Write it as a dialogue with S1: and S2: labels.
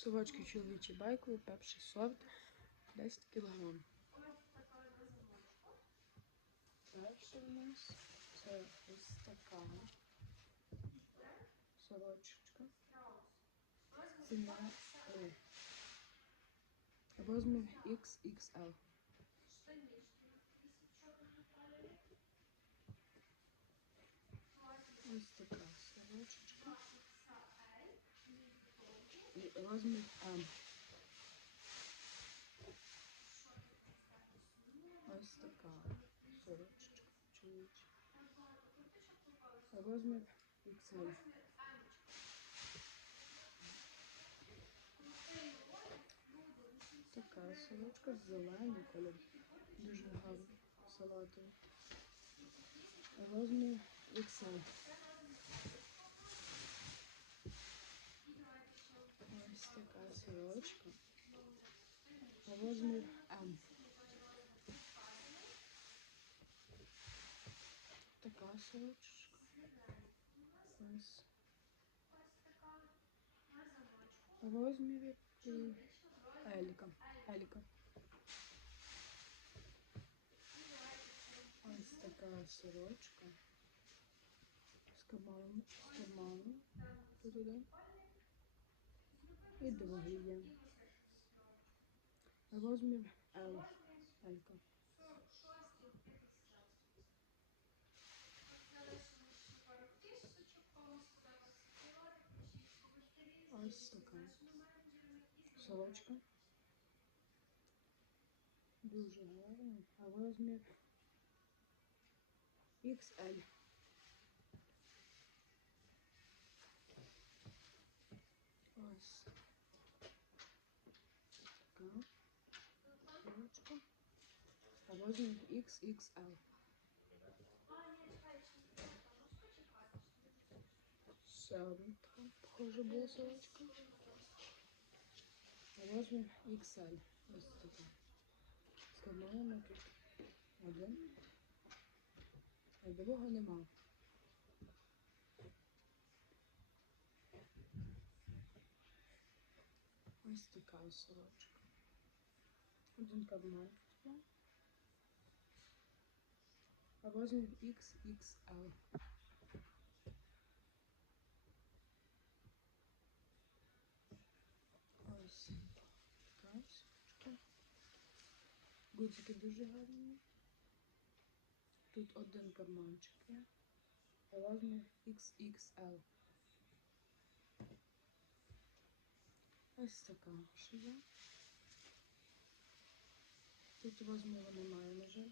S1: Совочки чоловічі байкові, перший сорт, 10 кг. Перше у нас це ось така сорочечка. Ціна розмір XXL. Ось така сорочечка. І розмір М. Ось така сорочечка чоловіча. Розмір XL. Така сорочка зелений колір. Дуже гарний салатовий. Розмір XL. Ось така сорочка. Розмір М. Така сорочка. Ось. Розмір е, Еліка. Еліка. Ось така сорочка. З карманом. З карманом. Тут один. І другий є. Розмір L. Елька. Ось така сорочка. Дуже гарна. А розмір XL. Розмір XXL. Ще одна така похожа була сорочка. Розмір XL. Ось така. З тут один. А другого нема. Ось така сорочка. Один карман розмір XXL. Ось така сорочка. Гудзики дуже гарні. Тут один карманчик є. Розмір XXL. Ось така шия. Тут розміру немає, на жаль.